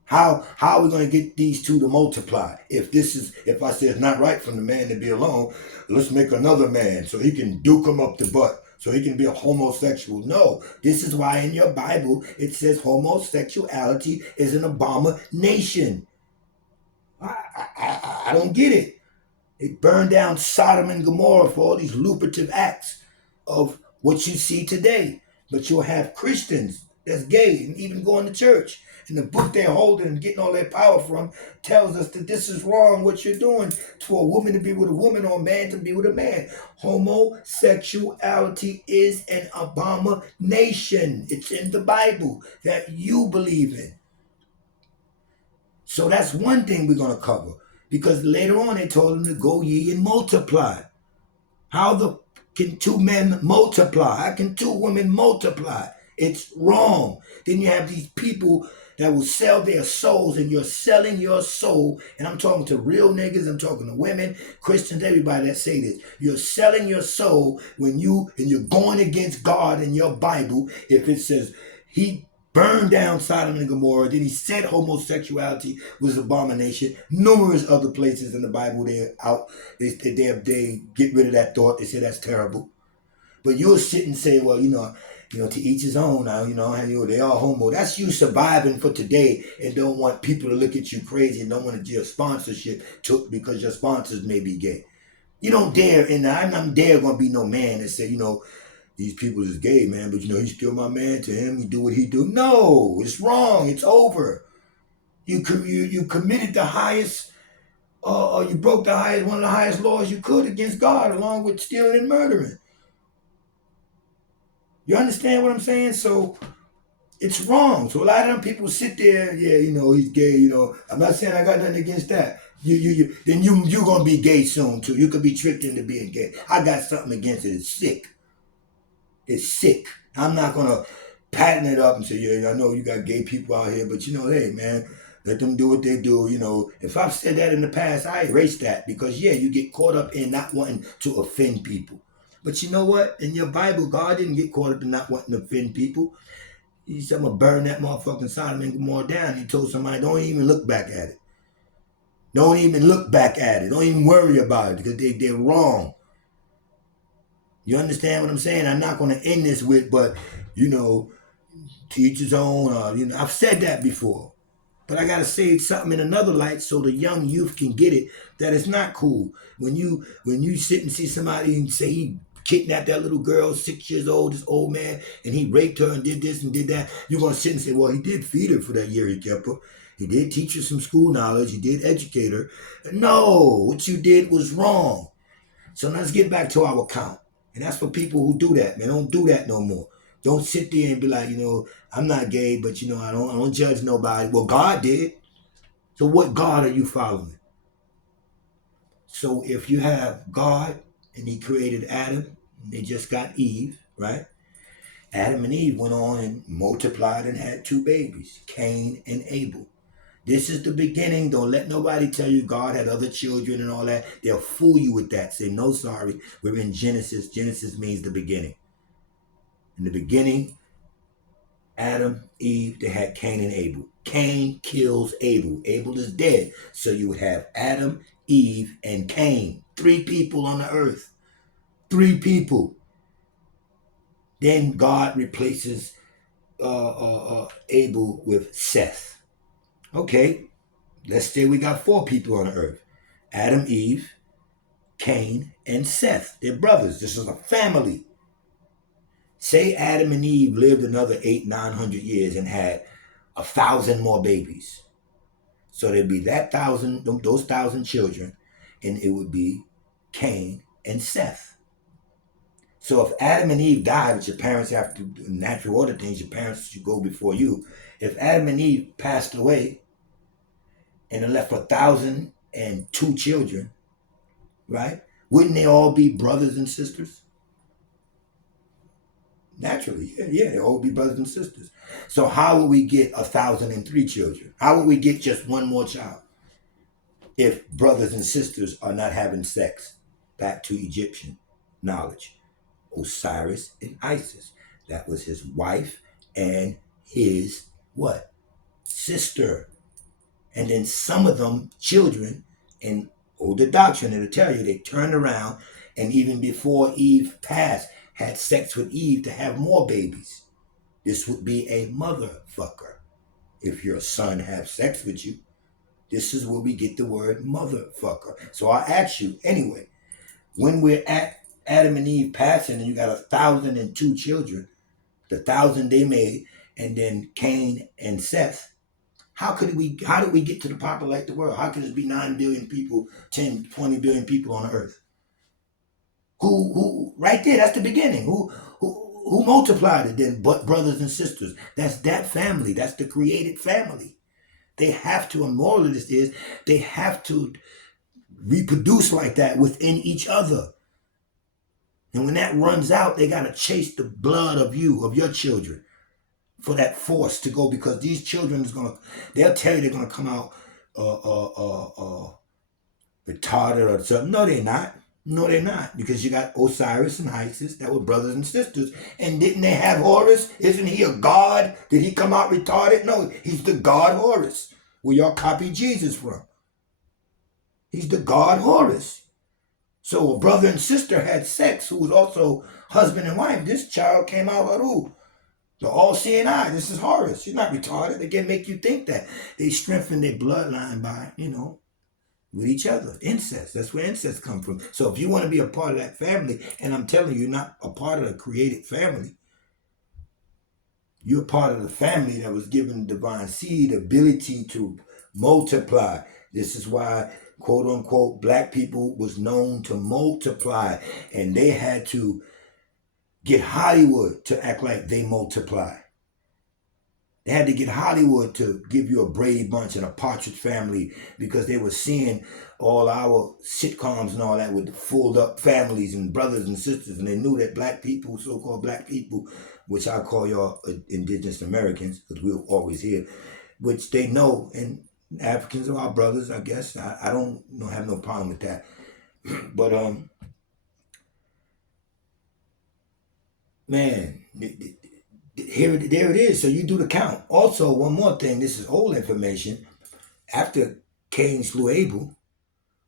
How are we going to get these two to multiply? If I say it's not right for the man to be alone, let's make another man so he can duke him up the butt, so he can be a homosexual. No, this is why in your Bible it says homosexuality is an abomination. I don't get it. They burned down Sodom and Gomorrah for all these lucrative acts of what you see today. But you'll have Christians that's gay and even going to church. And the book they're holding and getting all their power from tells us that this is wrong, what you're doing, for a woman to be with a woman or a man to be with a man. Homosexuality is an abomination. It's in the Bible that you believe in. So that's one thing we're going to cover. Because later on they told him to go ye and multiply. Can two men multiply? How can two women multiply? It's wrong. Then you have these people that will sell their souls, and you're selling your soul. And I'm talking to real niggas, I'm talking to women, Christians, everybody that say this. You're selling your soul and you're going against God in your Bible. If it says he burned down Sodom and Gomorrah, then he said homosexuality was abomination. Numerous other places in the Bible they get rid of that thought. They say that's terrible. But you'll sit and say, well, to each his own. Now, they all homo. That's you surviving for today and don't want people to look at you crazy and don't want to do your sponsorship because your sponsors may be gay. You don't dare, and I'm not dare gonna be no man and say, these people is gay, man, but he's still my man. To him, he do what he do. No, it's wrong. It's over. You committed the highest, you broke one of the highest laws you could against God, along with stealing and murdering. You understand what I'm saying? So it's wrong. So a lot of them people sit there, he's gay. I'm not saying I got nothing against that. Then you're gonna be gay soon too. You could be tricked into being gay. I got something against it. It's sick. It's sick. I'm not going to pattern it up and say, yeah, I know you got gay people out here, but hey, man, let them do what they do. If I've said that in the past, I erase that because, you get caught up in not wanting to offend people. But you know what? In your Bible, God didn't get caught up in not wanting to offend people. He said, I'm going to burn that motherfucking Sodom and Gomorrah down. He told somebody, don't even look back at it. Don't even look back at it. Don't even worry about it because they're wrong. You understand what I'm saying? I'm not going to end this with, but, to each his own. I've said that before. But I got to say something in another light so the young youth can get it, that it's not cool. When you sit and see somebody and say he kidnapped that little girl, 6 years old, this old man, and he raped her and did this and did that, you're going to sit and say, well, he did feed her for that year he kept her. He did teach her some school knowledge. He did educate her. No, what you did was wrong. So let's get back to our count. And that's for people who do that, man. Don't do that no more. Don't sit there and be like, I'm not gay, but I don't judge nobody. Well, God did. So what God are you following? So if you have God and he created Adam, and they just got Eve, right? Adam and Eve went on and multiplied and had 2 babies, Cain and Abel. This is the beginning. Don't let nobody tell you God had other children and all that. They'll fool you with that. Say, no, sorry. We're in Genesis. Genesis means the beginning. In the beginning, Adam, Eve, they had Cain and Abel. Cain kills Abel. Abel is dead. So you would have Adam, Eve, and Cain. 3 people on the earth. 3 people. Then God replaces Abel with Seth. Okay, let's say we got 4 people on the earth. Adam, Eve, Cain, and Seth. They're brothers. This is a family. Say Adam and Eve lived another 900 years and had 1,000 more babies. So there'd be that those 1,000 children, and it would be Cain and Seth. So if Adam and Eve died, which your parents have to, natural order things, your parents should go before you. If Adam and Eve passed away and it left 1,002 children, right? Wouldn't they all be brothers and sisters? Naturally, yeah, they all be brothers and sisters. So how would we get 1,003 children? How would we get just one more child if brothers and sisters are not having sex? Back to Egyptian knowledge. Osiris and Isis. That was his wife and his what? Sister. And then some of them children in older doctrine, it'll tell you they turned around and even before Eve passed, had sex with Eve to have more babies. This would be a motherfucker. If your son have sex with you, this is where we get the word motherfucker. So I ask you anyway, when we're at Adam and Eve passing and you got 1,002 children, the 1,000 they made, and then Cain and Seth, how did we get to the populate the world? How could it be 9 billion people, 10, 20 billion people on earth? Who right there, that's the beginning. Who multiplied it then but brothers and sisters? That's that family. That's the created family. They have to, and moral of this is, they have to reproduce like that within each other. And when that runs out, they got to chase the blood of your children for that force to go, because these children they'll tell you they're going to come out retarded or something. No, they're not. No, they're not. Because you got Osiris and Isis that were brothers and sisters. And didn't they have Horus? Isn't he a god? Did he come out retarded? No, he's the god Horus. Where y'all copy Jesus from. He's the god Horus. So a brother and sister had sex who was also husband and wife. This child came out of who? The all-seeing eye. This is Horus. She's not retarded. They can make you think that. They strengthen their bloodline by, with each other. Incest. That's where incest comes from. So if you want to be a part of that family, and I'm telling you, you're not a part of the created family, you're part of the family that was given divine seed, ability to multiply. This is why, quote unquote, black people was known to multiply, and they had to get Hollywood to act like they multiply. They had to get Hollywood to give you a Brady Bunch and a Partridge Family, because they were seeing all our sitcoms and all that with the fooled up families and brothers and sisters, and they knew that black people, so-called black people, which I call y'all indigenous Americans, because we're always here, which they know, and Africans are our brothers, I guess. I don't have no problem with that. But man, there it is. So you do the count. Also, one more thing. This is old information. After Cain slew Abel,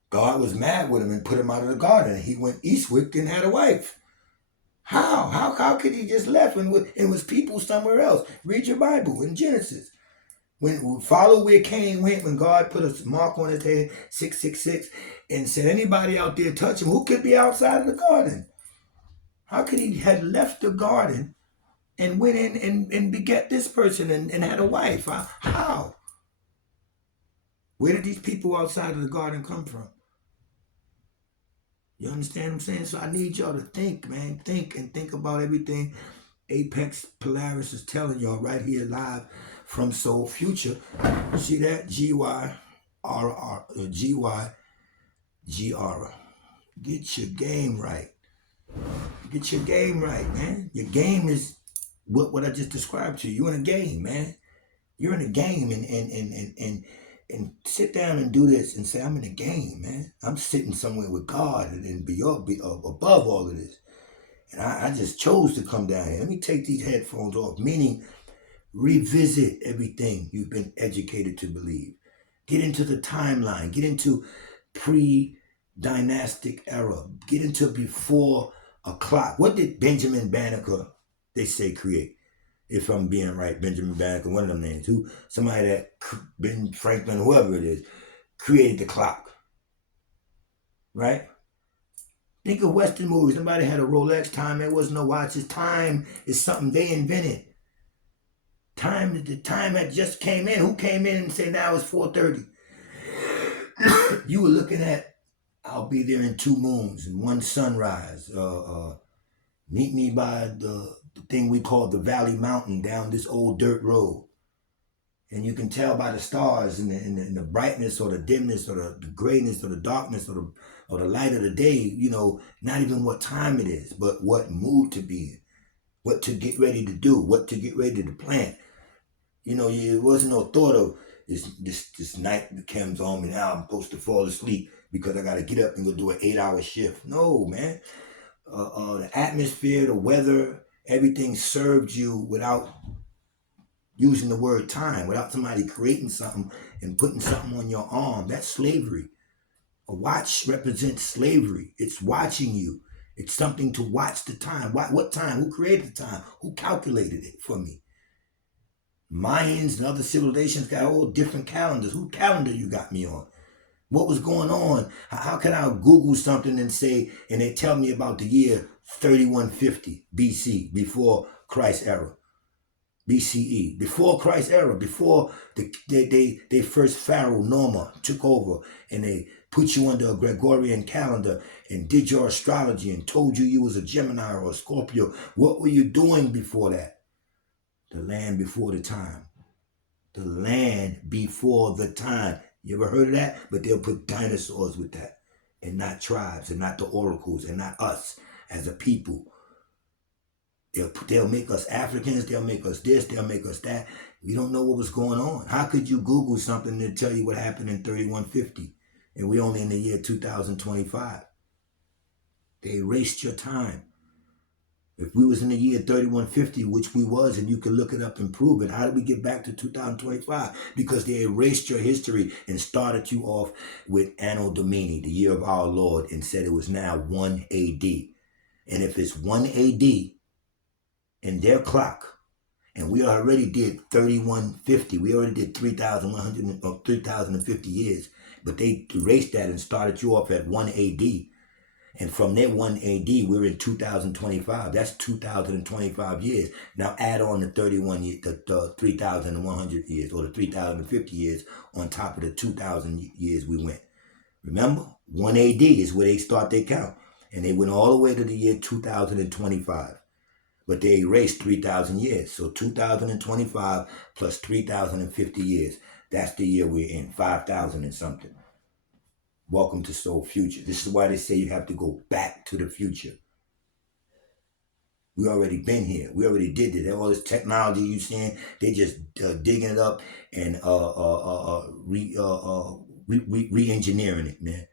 God was mad with him and put him out of the garden. He went eastward and had a wife. How could he just left and it was people somewhere else? Read your Bible in Genesis. When follow where Cain went, when God put a mark on his head, 666, and said, anybody out there touch him, who could be outside of the garden? How could he had left the garden and went in and beget this person and had a wife? How? Where did these people outside of the garden come from? You understand what I'm saying? So I need y'all to think, man. Think about everything APEXX Polaris is telling y'all right here live from Soul Future. See that? G-Y-R-R, G-Y-G-R. Get your game right. Get your game right, man. Your game is what I just described to you. You're in a game, man. You're in a game, and sit down and do this and say, I'm in a game, man. I'm sitting somewhere with God and be above all of this. And I just chose to come down here. Let me take these headphones off, meaning revisit everything you've been educated to believe. Get into the timeline. Get into pre-dynastic era. Get into before a clock. What did Benjamin Banneker, they say, create? If I'm being right, Benjamin Banneker, one of them names. Somebody that, Ben Franklin, whoever it is, created the clock. Right? Think of Western movies. Nobody had a Rolex time. There was no watches. Time is something they invented. Time, the time that just came in. Who came in and said now it's 4:30? You were looking at, I'll be there in 2 moons and one sunrise. Meet me by the thing we call the Valley Mountain down this old dirt road. And you can tell by the stars and the brightness or the dimness or the grayness or the darkness or the light of the day, you know, not even what time it is, but what mood to be in, what to get ready to do, what to get ready to plant. You know, it wasn't no thought of this night comes on me now. I'm supposed to fall asleep because I got to get up and go do an 8-hour shift. No, man. The atmosphere, the weather, everything served you without using the word time, without somebody creating something and putting something on your arm. That's slavery. A watch represents slavery. It's watching you. It's something to watch the time. What time? Who created the time? Who calculated it for me? Mayans and other civilizations got all different calendars. Who calendar you got me on? What was going on? How can I Google something and say, and they tell me about the year 3150 BC, before Christ era, BCE, before Christ era, before they first Pharaoh Noma took over and they put you under a Gregorian calendar and did your astrology and told you was a Gemini or a Scorpio. What were you doing before that? The land before the time. The land before the time. You ever heard of that? But they'll put dinosaurs with that, and not tribes, and not the oracles, and not us as a people. They'll make us Africans, they'll make us this, they'll make us that. We don't know what was going on. How could you Google something to tell you what happened in 3150? And we're only in the year 2025. They erased your time. If we was in the year 3150, which we was, and you can look it up and prove it, how did we get back to 2025? Because they erased your history and started you off with Anno Domini, the year of our Lord, and said it was now 1 AD. And if it's 1 AD in their clock, and we already did 3150, we already did 3,100 or 3,050 years, but they erased that and started you off at 1 AD. And from that 1 AD, we're in 2025. That's 2025 years. Now add on the 3,100 years, or the 3,050 years on top of the 2,000 years we went. Remember, 1 AD is where they start their count. And they went all the way to the year 2025. But they erased 3,000 years. So 2025 plus 3,050 years. That's the year we're in, 5,000 and something. Welcome to Soul Future. This is why they say you have to go back to the future. We already been here. We already did it. All this technology you seeing, they just digging it up and re-engineering it, man.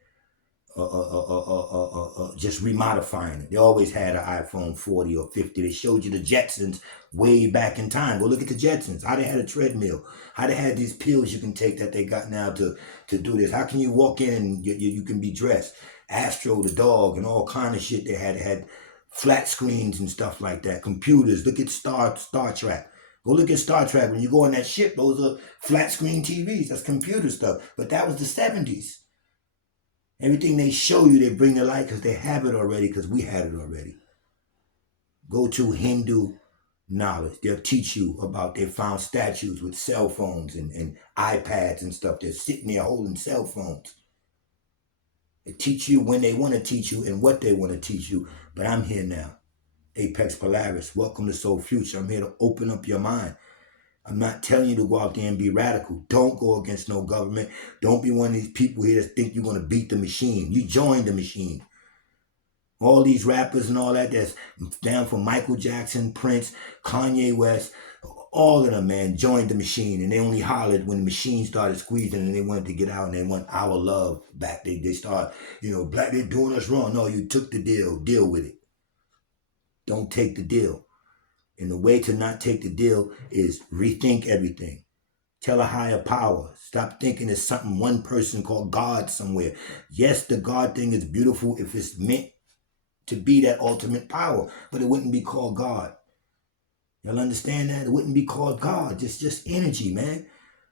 Just remodifying it. They always had an iPhone 40 or 50. They showed you the Jetsons way back in time. Go look at the Jetsons. How they had a treadmill. How they had these pills you can take that they got now to do this. How can you walk in and you can be dressed? Astro the dog and all kind of shit they had. They had flat screens and stuff like that. Computers. Look at Star Trek. Go look at Star Trek. When you go on that ship, those are flat screen TVs. That's computer stuff. But that was the 70s. Everything they show you, they bring to light because they have it already, because we had it already. Go to Hindu knowledge. They'll teach you about, they found statues with cell phones and iPads and stuff. They're sitting there holding cell phones. They teach you when they want to teach you and what they want to teach you. But I'm here now. APEXX Polaris. Welcome to Soul Future. I'm here to open up your mind. I'm not telling you to go out there and be radical. Don't go against no government. Don't be one of these people here that think you're going to beat the machine. You join the machine. All these rappers and all that, that's down from Michael Jackson, Prince, Kanye West, all of them, man, joined the machine. And they only hollered when the machine started squeezing and they wanted to get out and they want our love back. They start, black, they're doing us wrong. No, you took the deal. Deal with it. Don't take the deal. And the way to not take the deal is rethink everything. Tell a higher power. Stop thinking it's something, one person called God somewhere. Yes, the God thing is beautiful if it's meant to be that ultimate power, but it wouldn't be called God. Y'all understand that? It wouldn't be called God. Just energy, man.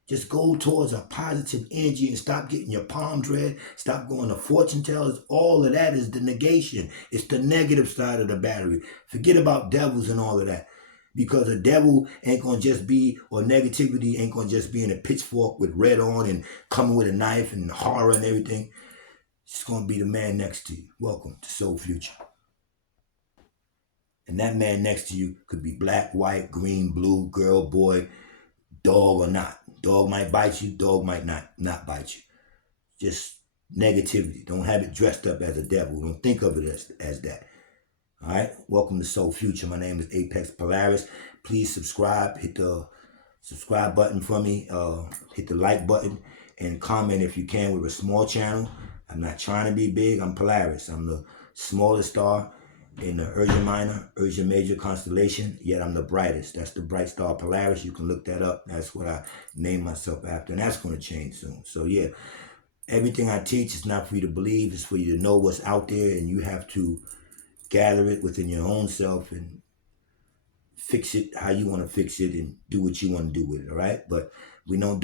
Just go towards a positive energy and stop getting your palms read. Stop going to fortune tellers. All of that is the negation. It's the negative side of the battery. Forget about devils and all of that. Because a devil ain't going to just be, or negativity ain't going to just be in a pitchfork with red on and coming with a knife and horror and everything. It's going to be the man next to you. Welcome to Soul Future. And that man next to you could be black, white, green, blue, girl, boy, dog or not. Dog might bite you, dog might not bite you. Just negativity. Don't have it dressed up as a devil. Don't think of it as that. All right. Welcome to Soul Future. My name is APEXX Polaris. Please subscribe. Hit the subscribe button for me. Hit the like button and comment if you can. We're a small channel. I'm not trying to be big. I'm Polaris. I'm the smallest star in the Ursa Minor, Ursa Major constellation, yet I'm the brightest. That's the bright star Polaris. You can look that up. That's what I named myself after, and that's going to change soon. So yeah, everything I teach is not for you to believe. It's for you to know what's out there, and you have to gather it within your own self and fix it how you want to fix it and do what you want to do with it, all right? But we ain't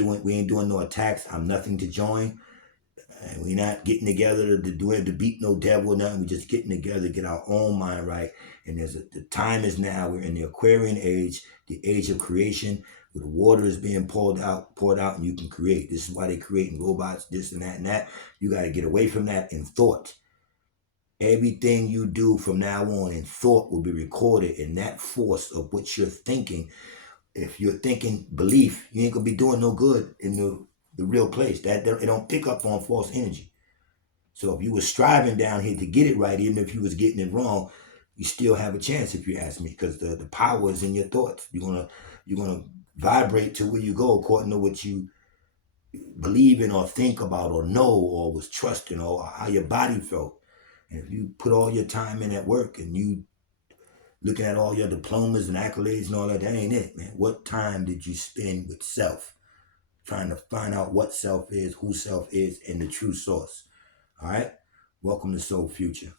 doing no attacks. I'm nothing to join. And we're not getting together to beat no devil or nothing. We're just getting together to get our own mind right. And the time is now. We're in the Aquarian age, the age of creation, where the water is being poured out, and you can create. This is why they're creating robots, this and that and that. You got to get away from that in thought. Everything you do from now on in thought will be recorded in that force of what you're thinking. If you're thinking belief, you ain't going to be doing no good in the real place. It don't pick up on false energy. So if you were striving down here to get it right, even if you was getting it wrong, you still have a chance if you ask me, because the power is in your thoughts. You're gonna vibrate to where you go according to what you believe in or think about or know or was trusting or how your body felt. And if you put all your time in at work and you looking at all your diplomas and accolades and all that, that ain't it, man. What time did you spend with self? Trying to find out what self is, who self is, and the true source. All right? Welcome to Soul Future.